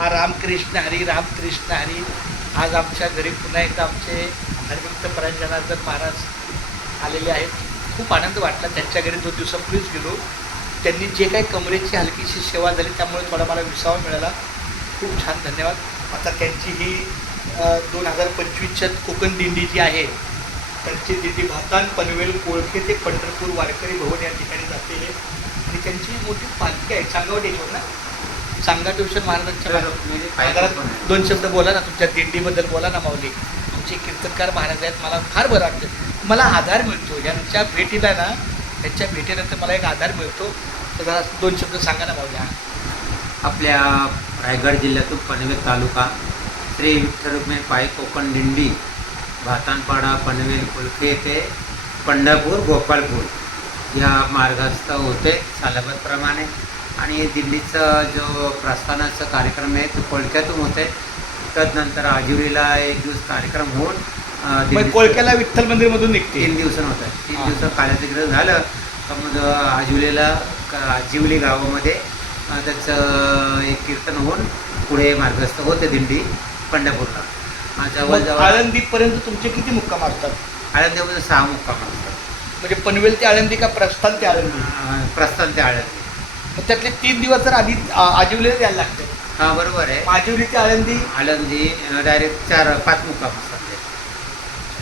रामकृष्ण हरी रामकृष्ण हरी. आज आमच्या घरी पुन्हा एकदा आमचे हरिभक्त परायण जनार्दन महाराज आलेले आहेत. खूप आनंद वाटला. त्यांच्या घरी 2 दिवसापूर्वीच गेलो. त्यांनी जे काही कमरेची हलकीशी सेवा झाली त्यामुळे थोडा मला विसावा मिळाला. खूप छान धन्यवाद. आता त्यांची ही 2025च्या कोकण दिंडी जी आहे त्यांची दिंडी भातान पनवेल कोळखे ते पंढरपूर वारकरी भवन या ठिकाणी जाते आणि त्यांची मोठी पालखी आहे. चांगवडेश्वर ना, चांगाटेश्वर महाराजांच्या 2 शब्द बोला ना, तुमच्या दिंडीबद्दल बोला ना माऊली. आमचे कीर्तनकार महाराज आहेत. मला फार बरं वाटतं. मला आधार मिळतो यांच्या भेटीला ना. त्यांच्या भेटीनंतर मला एक आधार मिळतो. तर जरा 2 शब्द सांगा ना माऊली. आपल्या रायगड जिल्ह्यातून पनवेल तालुका श्री विठ्ठल रुक्मिणी पायी कोकण दिंडी भातानपाडा पनवेल कोळखे ते पंढरपूर गोपाळपूर या मार्गस्थ होते सालाबतप्रमाणे. आणि दिल्लीचा जो प्रस्थानाचा कार्यक्रम आहे तो कोळक्यातून होते. तदनंतर आजुरीला एक दिवस कार्यक्रम होऊन कोळक्याला विठ्ठल मंदिरमधून निघते. 3 दिवसानं होतं. 3 दिवस काल्याचं झालं तर मग आजुलीला आजिवली गावामध्ये त्याचं एक कीर्तन होऊन पुढे मार्गस्थ होते दिंडी पंढरपूरला. जवळजवळ आळंदीपर्यंत तुमचे किती मुक्काम असतात? आळंदीमध्ये 6 मुक्काम असतात. म्हणजे पनवेल ते आळंदी का प्रस्थान ते आळंदी? प्रस्थान ते आळंदी. मग त्यातले 3 दिवस जर आधी आजिवलीला यायला लागते. हां बरोबर आहे. आजिवली ते आळंदी डायरेक्ट 4-5 मुक्काम असतात.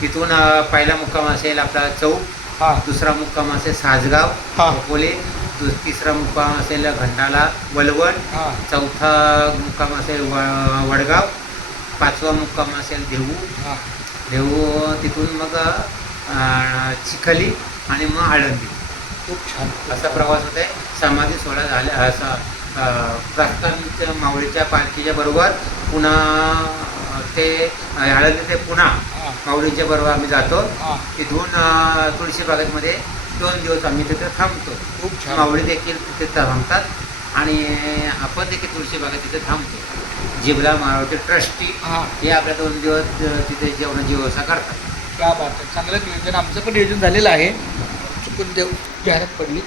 तिथून पहिला मुक्काम असेल आपला चौक, दुसरा मुक्काम असेल सासगाव अकोले, तिसरा मुक्काम असेल घंटाला वलवण, चौथा मुक्काम असेल वडगाव, 5वा मुक्काम असेल देहू, तिथून मग चिखली आणि मग आळंदी. खूप छान असा प्रवास होत आहे. समाधी सोहळा झाल्या असा प्रस्थानच्या माऊलीच्या पालखीच्या बरोबर पुन्हा ते आळंदी ते पुन्हा माऊलीच्या बरोबर आम्ही जातो. तिथून तुळशीबागेमध्ये 2 दिवस आम्ही तिथे थांबतो. खूप छान. माऊली देखील तिथे थांबतात आणि आपण देखील तुळशीबागेत तिथे थांबतो. जिबला मारुती ट्रस्टी हे आपल्या 2 दिवस तिथे जेवणाची व्यवस्था करतात. क्या बात आहे. चांगलं नियोजन. आमचं पण नियोजन झालेलं आहे. चुकून देव जाहिरात पडली.